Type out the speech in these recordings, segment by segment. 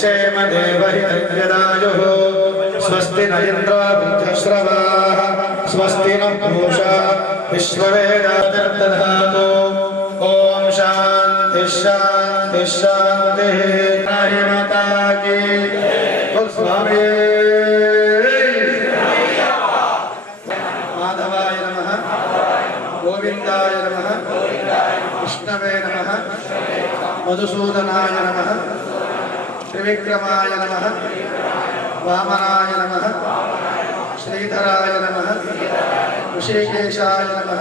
क्षेम देवहितव्यदायुः स्वस्ति न इन्द्रो वृद्धश्रवाः स्वस्ति न पूषा विश्ववेदान्तर्दधातु ओम शांति शांति शांति माता की स्वामी माधवाय नमः गोविंदाय नमः विष्णवे नमः मधुसूदनाय नमः त्रिविक्रमाय नमः वामनाय नमः श्रीधराय नमः ऋषिकेशाय नमः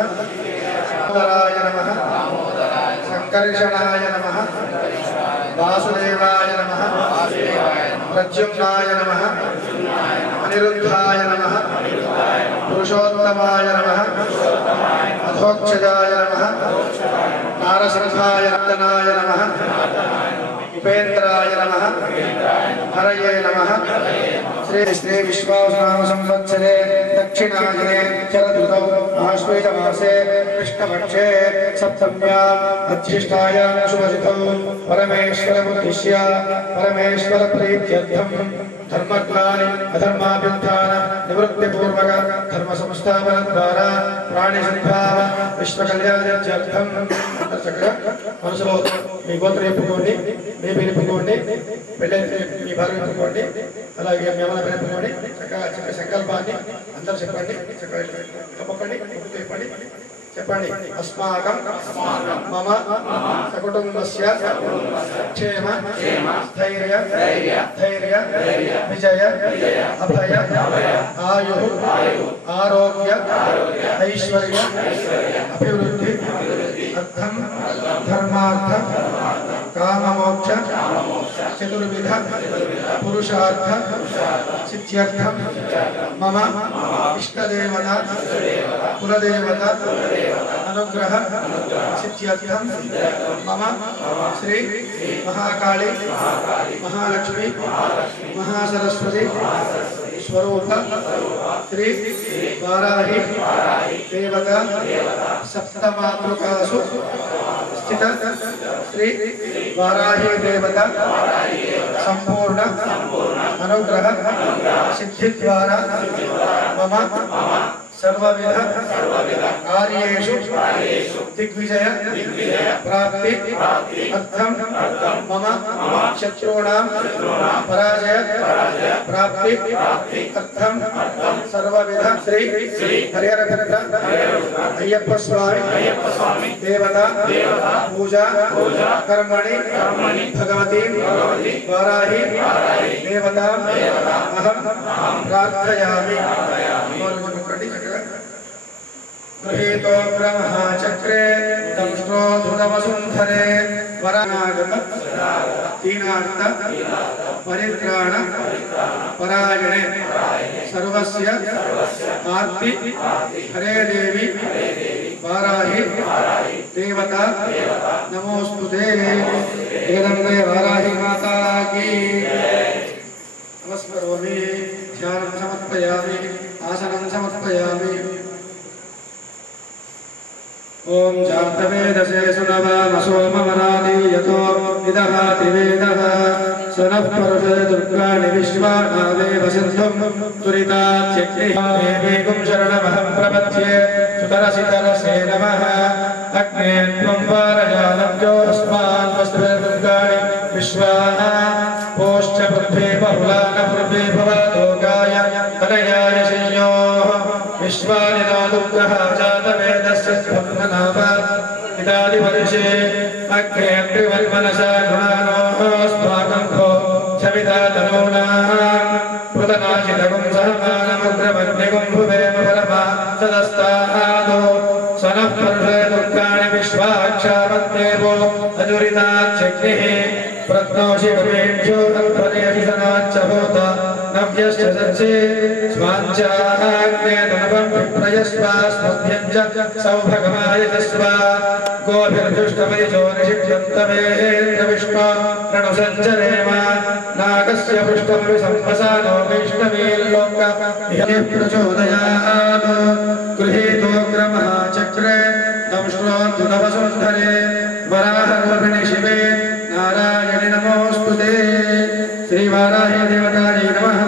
दामोदराय नमः संकर्षणाय नमः वासुदेवाय नमः प्रद्युम्नाय नमः अनिरुद्धाय नमः पुरुषोत्तमाय नमः अधोक्षजाय नमः नारसिंहाय नन्दनाय नमः उपेन्द्राय नमः हरये नमः श्री विश्वावसुनाम संवत्सरे दक्षिणायने शरदृतौ आश्वेजमासे कृष्णपक्षे सप्तम्याम् अधिष्ठायां शुभतिथौ परमेश्वरमुद्दिश्य परमेश्वरप्रीत्यर्थं धर्मग्लानि अधर्माभ्युत्थान निवृत्तिपूर्वक धर्म संस्थापनद्वारा प्राणिसद्भाव विश्वकल्याणार्थं మనసులో మీ గోత్రం చెప్పుకోండి మీ పేరు చెప్పుకోండి పెళ్ళి మీ భార్య చెప్పుకోండి అలాగే మీ అమ్మ పేరు చెప్పుకోండి చక్కగా సంకల్పాన్ని అందరూ చెప్పండి చెప్పండి చెప్పండి చెప్పండి అస్మాకం మమ సకుటుంబస్య క్షేమ స్థైర్య ధైర్య విజయ అభయ ఆయు ఆరోగ్య ఐశ్వర్య అభివృద్ధి అర్థం ధర్మార్థ కామమోక్ష చతుర్విధ పురుషార్థ సిద్ధ్యర్థం మమ ఇష్టదేవత కులదేవత అనుగ్రహ సిద్ధ్యర్థం మమ శ్రీ మహాకాళి మహాలక్ష్మి మహాసరస్వతి स्वरूप श्री वाराही देवता सप्तमातृकासु स्थित श्री वाराही देवता संपूर्ण अनुग्रह सिद्धि द्वारा मम सर्वविध कार्येषु दिग्विजय प्राप्ति अर्थं मम शत्रूणां पराजय प्राप्ति अर्थं सर्वविध श्री हरिहरपुत्र अय्यप्प स्वामी देवता पूजा कर्मणि भगवती वाराही देवता अहं प्रार्थयामि। गृहीतो ब्रह्मचक्रे दंष्ट्रो धृतवसुन्धरे वरानागत दीनार्थ परित्राण परायणे सर्वस्य आर्ति हरे देवी वाराही देवता नमोस्तुते। जगदम्बे वाराही माता की नमस्करोमि। ध्यानं समर्पयामि आसनं समर्पयामि। ओम जातवेदसे सुनवामसोममरादि यतो विदहाति वेदः सनः परुषे दुर्गाणि विश्वानावेव सिन्धुं दुरितात्यग्निः देवीं शरणमहं प्रपद्ये सुतरसितरसे नमः। अग्ने त्वं वारजालं ज्योत्स्मान् वस्त्रे दुर्गाणि विश्वाः पोश्च पृथ्वी बहुलान पृथ्वी भवतोगाय तनयाय संयोः विश्वानि न दुर्गः जातवेदस्य इदादिवर्षे अग्रे अग्रिवल्मनसा गुणानोस्माकं भो सविता तनूनां पृतनाशितगुं सहमानमग्रमग्निगुं भुवेम परमा तदस्तादो सनः परुषे दुर्गाणि विश्वाक्षामद्देवो अजुरिताच्यग्निः प्रत्नोषि कवीभ्यो अल्पदेशिसनाच्च भूत नव्यश्च सच्चे स्वाञ्चाग्ने तनवं विप्रयस्वास्मभ्यञ्च सौभगमायतस्व गोभिर्जुष्टमयिजो निषिध्यन्तमेन्द्रविष्णो रणुसञ्चरेम नागस्य पृष्ठमविसंवसानो वैष्णवील्लोक इह प्रचोदयात् गृहीतोऽग्रमः चक्रे दंष्ट्रोद्धुतवसुन्धरे वराहरूपिणि शिवे नारायणि नमोऽस्तुते। श्रीवाराहे देवतायै नमः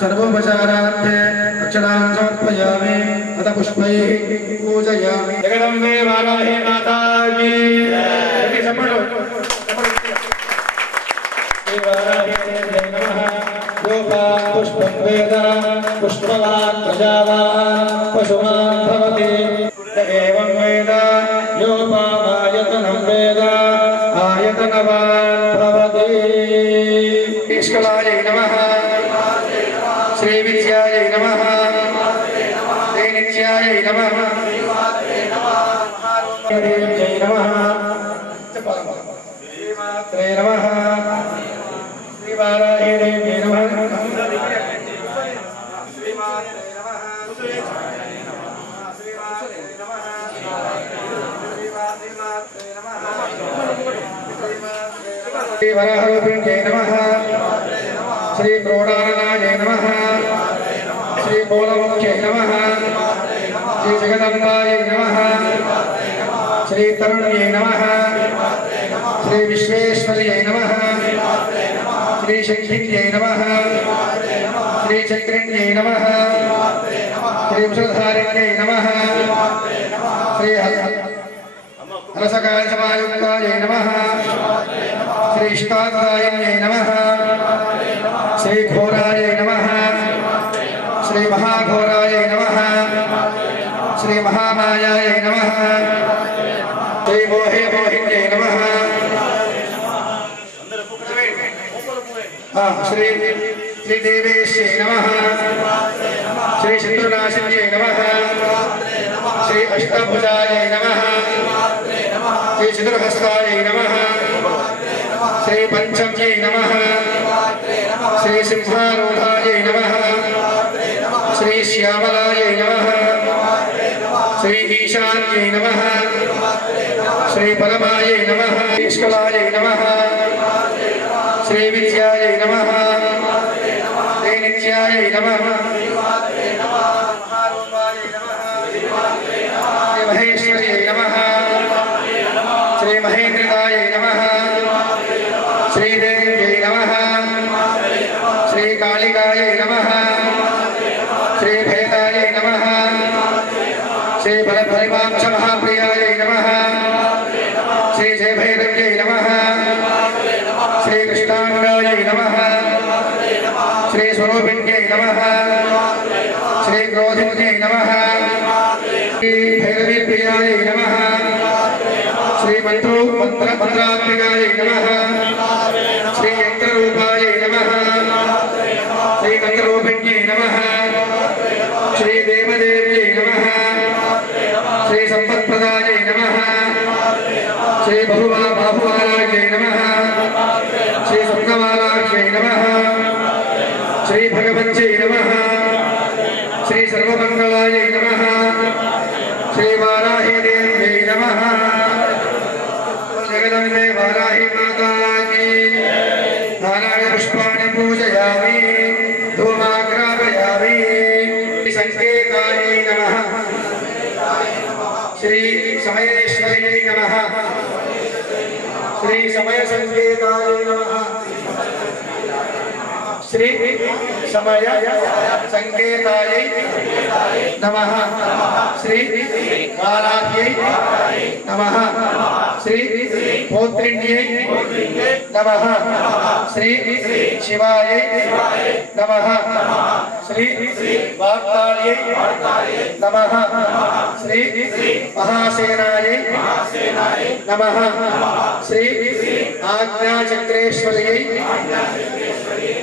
सर्वोपचारार्थे अक्षरान् समर्पयामि अथ पुष्पैः पूजयामि जगदम्बे वाराहे माता की श्रीवाराहे नमः गोपा पुष्पं वेद पुष्पवान् प्रजावान् पशुमान् भवति एवं वेद योपामायतनं वेद आयतनवान् भवति निष्कलायै नमः श्रीविद्यायै नमः श्रीनित्यायै नमः श्रीदेव्यै नमः श्रीमात्रे नमः श्रीवाराहे देव्यै नमः श्री वराहरूपिण्यै नमः श्री क्रोडाननायै नमः श्री बोलमुख्यै नमः श्री जगदम्बायै नमः श्री तरुण्यै नमः श्री विश्वेश्वर्यै नमः श्री शक्तिन्यै नमः श्री चक्रिण्यै नमः श्री वृषधारिण्यै नमः श्री रसकालसमायुक्तायै नमः श्री इष्टादायिन्यै नमः श्री घोरायै नमः श्री महाघोरायै नमः श्री महामायायै नमः श्री मोहे मोहिन्यै नमः श्री श्रीदेवेश्यै नमः श्री शत्रुनाशिन्यै नमः श्री अष्टभुजायै नमः श्री चतुर्हस्तायै नमः श्री पंचम्यै नमः श्री सिंहारूढायै नमः श्री श्यामलायै नमः श्री ईशान्यै नमः श्री परमायै नमः निष्कलायै नमः श्री विद्यायै नमः श्री नित्यायै नमः श्री महेश्वर्यै नमः श्री महेन्द्रदायै नमः श्री देव्यै नमः श्री कालिकायै नमः श्री भेदायै नमः श्री बलभरिवांश महाप्रियायै नमः श्री जय भैरव्यै नमः श्री कृष्णांगायै नमः श्री स्वरूपिण्यै नमः श्री क्रोधिन्यै नमः श्री भैरवी प्रियायै नमः श्री मंत्रात्मिकायै नमः श्री यंत्ररूपायै नमः श्री मंत्ररूपिण्यै नमः श्री देवदेव्यै नमः श्री संपत्प्रदायै नमः श्री बाहुबालायै नमः श्री स्वर्णमालायै नमः श्री भगवत्यै नमः श्री सर्वमंगलायै नमः श्री वाराही देव्यै नमः जगदम्बे वाराही माता की नानानि पुष्पाणि पूजयामि धूमाग्रापयामि संकेतायै नमः श्री समयेश्वर्यै नमः श्री समय संकेतायै नमः श्री समय संकेतायै नमः श्री वाराह्यै नमः श्री पौत्रिण्यै नमः श्री शिवायै नमः श्री वाक्ताल्यै नमः श्री महासेनायै नमः श्री आज्ञाचक्रेश्वर्यै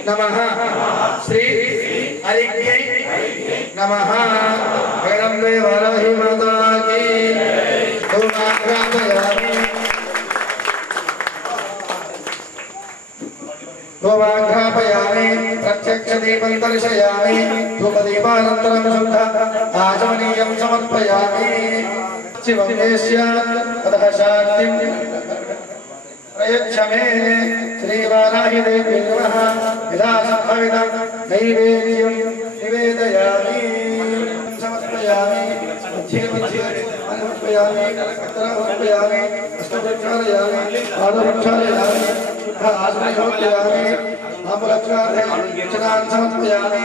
नमः श्री हरिज्ञै नमः जगदम्बे वाराही माता की धूमाघ्रापयामि प्रत्यक्षदीपं दर्शयामि धूपदीपानन्तरं शुद्ध आचमनीयं समर्पयामि शिवं ततः शान्तिं प्रयच्छ मे श्रीवाराही देवी नमः विधासंभवितं नैवेद्यं निवेदयामि समर्पयामि मध्ये मध्ये समर्पयामि समर्पयामि अष्टप्रक्षालयामि पादप्रक्षालयामि आसनयोजयामि ताम्बूलक्षणार्थे चनान् समर्पयामि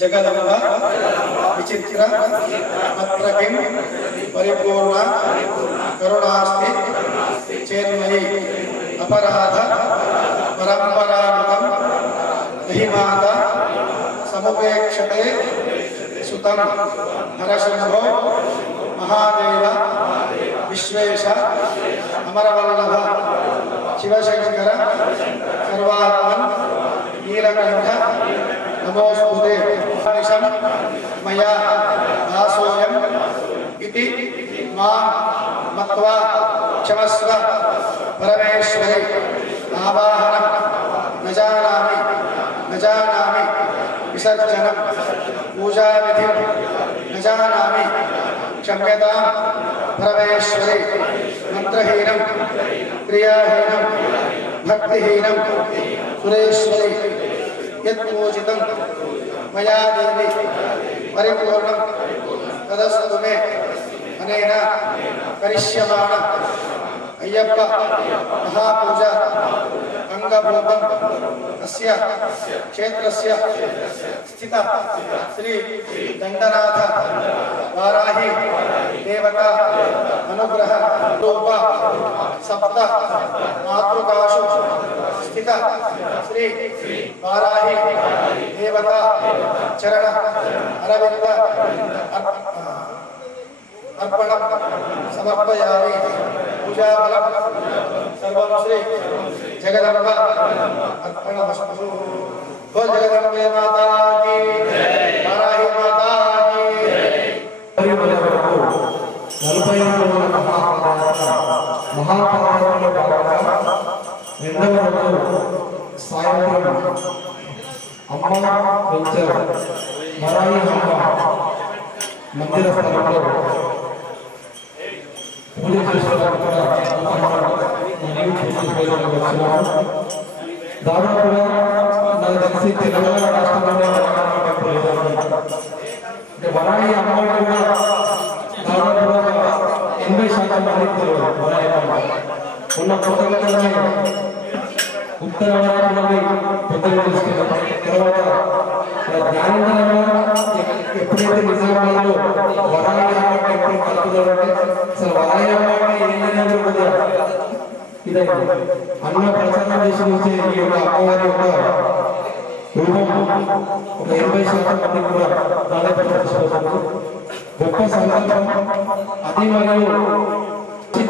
जगदम्ब विचित्र अत्र किं परिपूर्ण करुणास्ति चेन्मयि अपराध परम्परामृतं महिमाता समुपेक्षते सुतं हरशंभो महादेव विश्वेश अमरवल्लभ शिवशंकर सर्वात्मन नीलकंठ नमोस्तुते निशं मया दासोऽयम् इति मां मत्वा क्षमस्व परमेश्वरे आवाहनं न जानामि विसर्जनं पूजाविधिं न जानामि क्षम्यतां परमेश्वरे मंत्रहीनं क्रियाहीनं भक्तिहीनं सुरेश्वरे यत्पूजितं मया देवी परिपूर्णं तदस्तु मे अनेन करिष्यमाण अय्यप्प महापूजा अंगभूतं अस्य क्षेत्रस्य स्थित श्री दंडनाथ वाराही देवता अनुग्रह रूप सप्त मातृकाशु स्थित श्री वाराही देवता चरण अरविंद अर्पणं समर्पयामि पूजाफलं सर्वं श्री जगदम्ब अर्पणमस्तु। बोल जगदम्बे माता की, वाराही माता की। సాయంత్రం అమ్మ వెంచర్ మరాయి మందిర స్థలంలో పూజ చేసుకోవడానికి దాదాపుగా నాకు తెలిసి తెలంగాణ రాష్ట్రంలోనే వరాయి అమ్మవారు కూడా దాదాపుగా 80% మందికి తెలియదు. వరాయి అమ్మ ఉన్న కొత్తలోనే ఉత్తరాఖండ్లోని పెద్దలు తీసుకెళ్ళారు. తర్వాత జ్ఞానేంద్రంగా ఎప్పుడైతే నిజామాబాద్లో వరాయి అమ్మ టెంపుల్ కలుపుతున్నారంటే అసలు వరాయి అమ్మ ఏంటనేది కూడా ఇదైంది. అన్న ప్రసాదం చేసి నుంచి ఈ యొక్క అమ్మవారి యొక్క పూర్వం ఒక 80% మంది కూడా ఆదాయపడుతున్నారు. గొప్ప సందర్భం అది. మరియు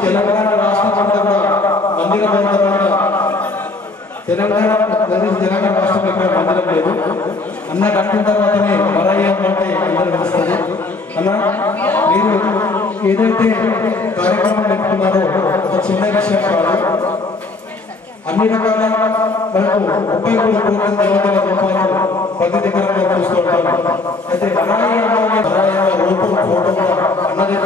తెలంగాణ రాష్ట్రం అంతా కూడా మందిరం అయిన తర్వాత తెలంగాణ రాష్ట్రం ఇక్కడ మందిరం లేదు అన్న కట్టిన తర్వాతనే వరాయి అంటే అందరూ వస్తుంది అన్న. మీరు ఏదైతే కార్యక్రమం పెట్టుకున్నారో ఒక చిన్న విషయం కాదు. అన్ని రకాల మనకు 33 కోట్ల దేవతల రూపాలు ప్రతి దగ్గర చూస్తూ ఉంటాము. అయితే వరాయి రూపం ఫోటో అన్నది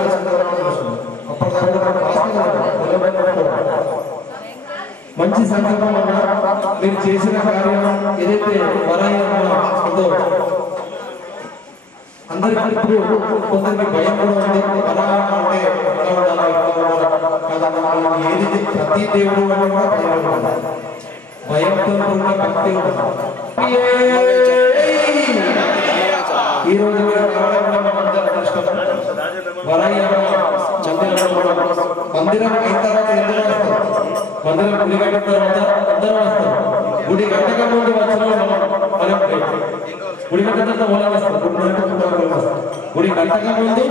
మంచి సందర్భం అన్న. మీరు చేసిన కార్యం ఏదైతే వరాయి ఉందో అందరికీ ఇప్పుడు కొందరికి భయం కూడా ఉంది. వరాయి అంటే ఏది ప్రతి దేవుడు అని కూడా భయం ఉండాలి. భయంతో ఉన్న భక్తి ఈ రోజు వరాయి మందిరం అయిన తర్వాత ఎందుకు వస్తారు? మందిరం గుడి కట్టిన తర్వాత అందరూ వస్తారు. గుడి కట్టక ముందు వచ్చిన మనం గుడి కట్టిన తర్వాత ఓలా వస్తారు. గుడి కట్టక ముందు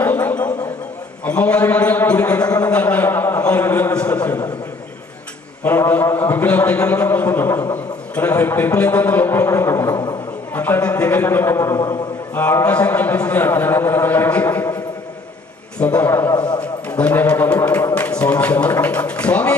అమ్మవారి గుడి కట్టక ముందు అన్న అమ్మవారి విగ్రహం తీసుకొచ్చాడు. మనం విగ్రహం దగ్గర పోతున్నాం. మనకి టెంపుల్ అయితే లోపల అట్లాంటి దగ్గర ఆ అవకాశం కల్పించిన జగన్నాథ గారికి సదా ధన్యవాదాలు. స్వామి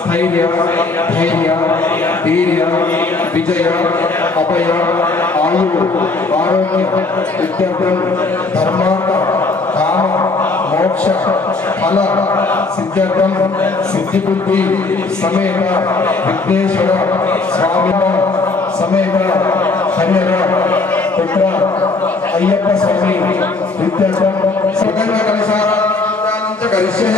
స్థైర్య ధైర్య వీర్య విజయ అభయ ఆయువు ఆరోగ్య విద్యార్థం ధర్మార్థ కామ మోక్ష ఫల సిద్ధార్థం సిద్ధిబుద్ధి సమేత విఘ్నేశ్వర స్వామి సమేత హరిహర పుత్ర అయ్యప్ప స్వామి విద్యార్థం స్వతంత్ర కలిసారాంత కలిసే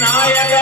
నాయక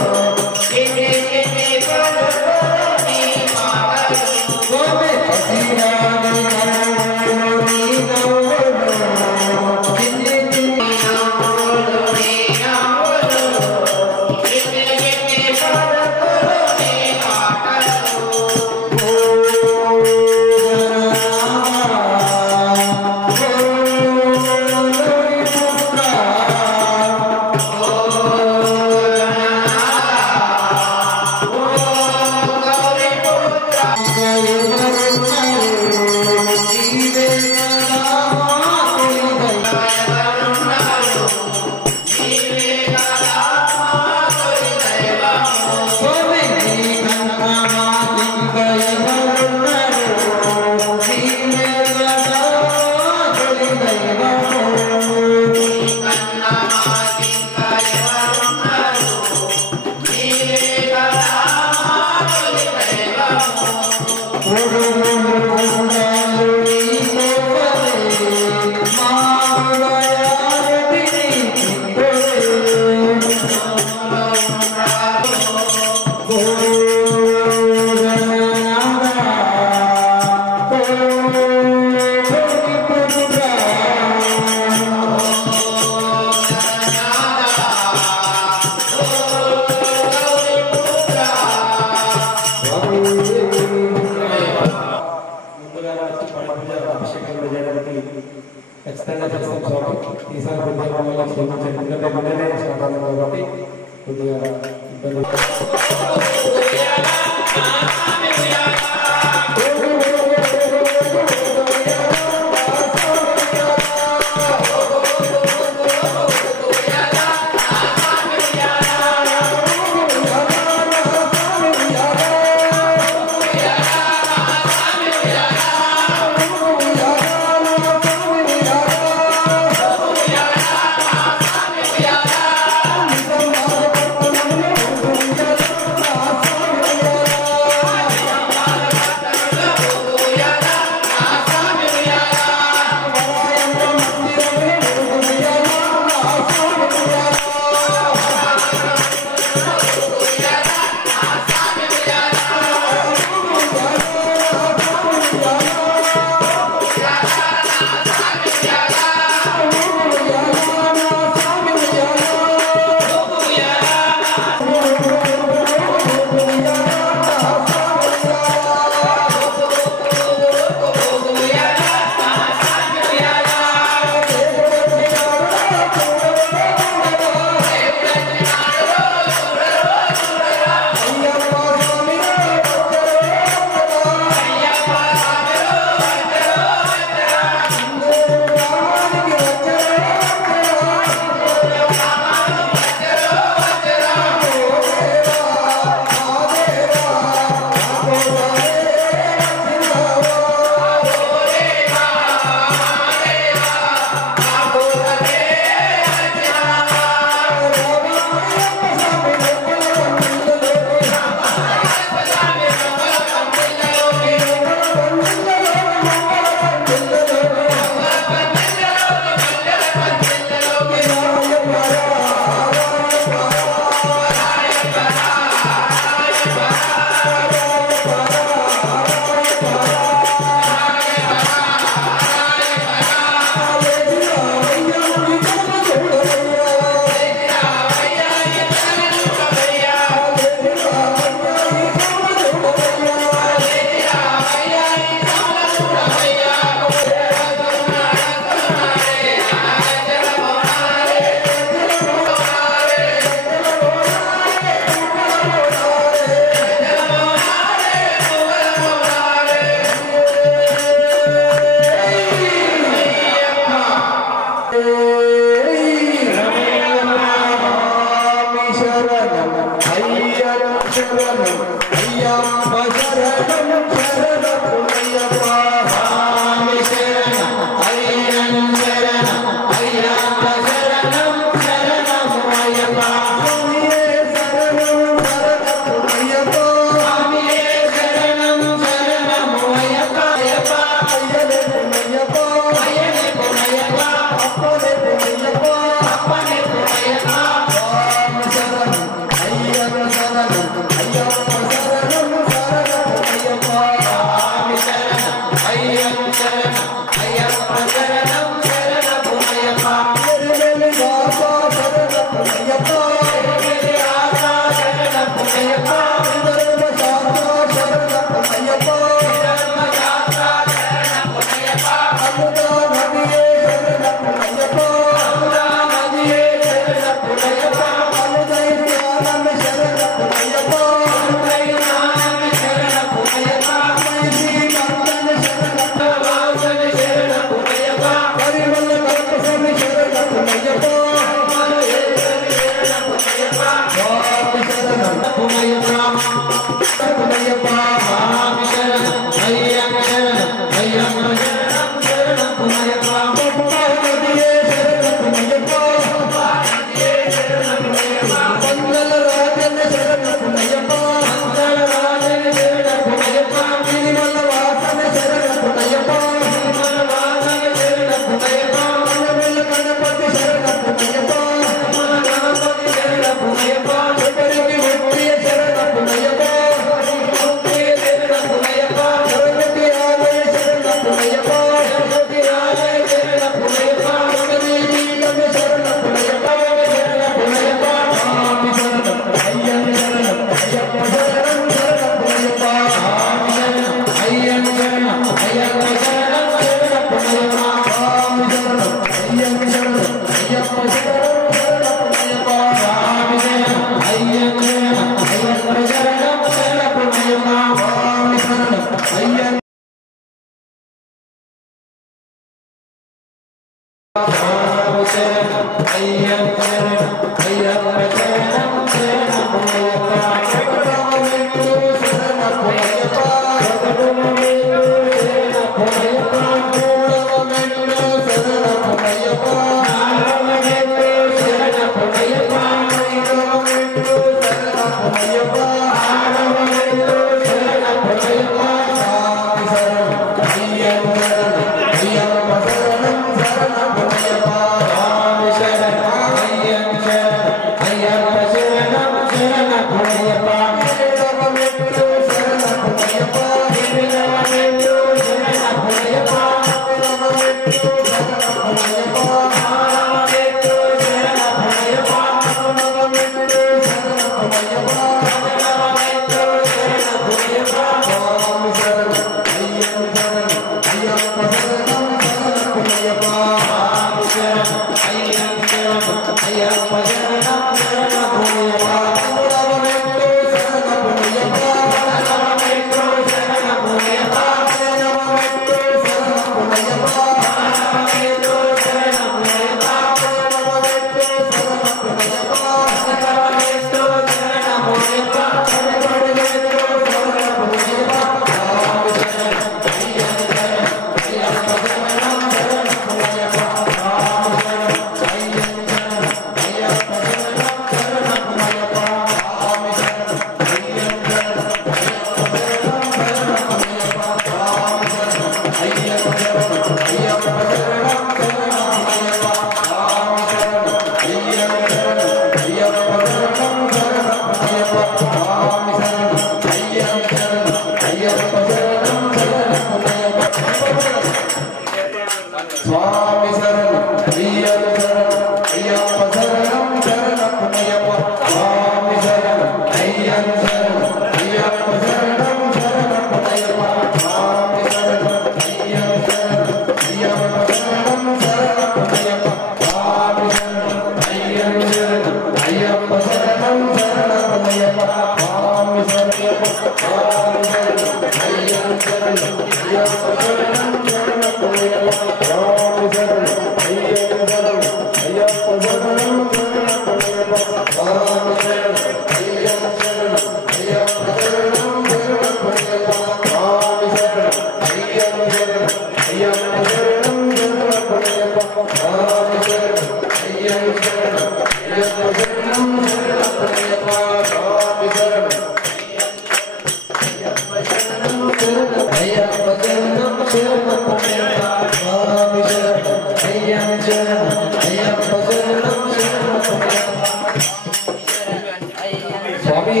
Swami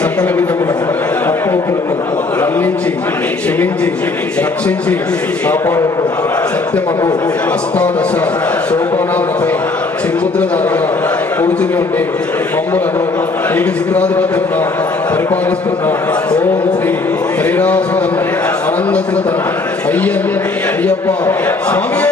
సకల విధముల అపోహలను మన్నించి క్షమించి రక్షించి కాపాడు సత్యమకు అష్టాదశ శోభనాలపై చిరుముద్రదారుగా కూర్చుని ఉండి మమ్ములను నీకు చిత్రాధిపత్యంగా పరిపాలిస్తున్న ఓం శ్రీ హరిరాసుతం ఆనందసుతం అయ్యప్ప స్వామి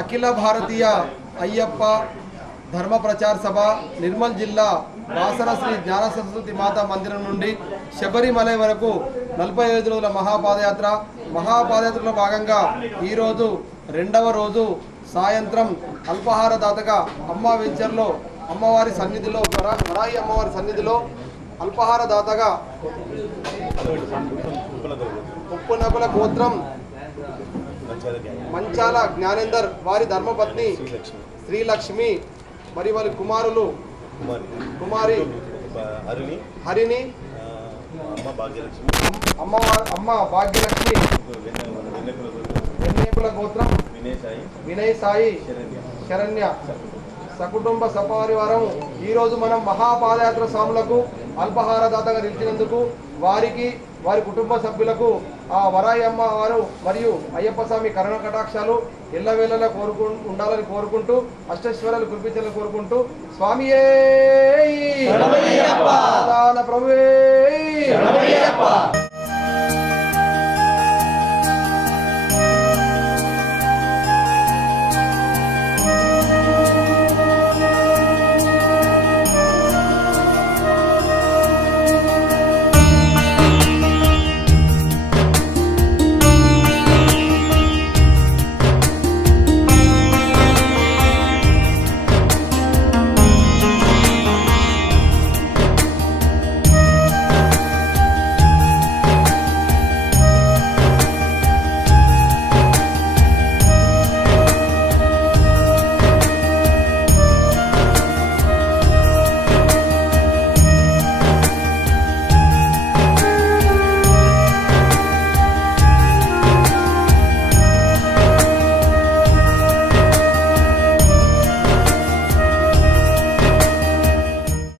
అఖిల భారతీయ అయ్యప్ప ధర్మ ప్రచార సభ నిర్మల్ జిల్లా వాసన శ్రీ జ్ఞాన సరస్వతి మాతా మందిరం నుండి శబరిమల వరకు 45 రోజుల మహాపాదయాత్రలో భాగంగా ఈరోజు రెండవ రోజు సాయంత్రం అల్పాహార దాతగా అమ్మ వెంచర్లో అమ్మవారి సన్నిధిలో వరాయి అమ్మవారి సన్నిధిలో అల్పాహార దాతగా ఉప్పునకుల గోత్రం మంచాల జ్ఞానేందర్ వారి ధర్మపత్ని శ్రీలక్ష్మి మరి వారి కుమారులు కుమారి హరిని అమ్మ భాగ్యలక్ష్మి వెన్నేపుల గోత్రం వినయ్ సాయి శరణ్య సకుటుంబ సపరివారం ఈరోజు మనం మహాపాదయాత్ర స్వాములకు అల్పహార దాతగా నిలిచినందుకు వారికి వారి కుటుంబ సభ్యులకు ఆ వరాయి అమ్మ వారు మరియు అయ్యప్ప స్వామి కరుణ కటాక్షాలు ఎల్లవేళలా ఉండాలని కోరుకుంటూ అష్టైశ్వర్యాలు కురిపించాలని కోరుకుంటూ స్వామియే ప్రభువే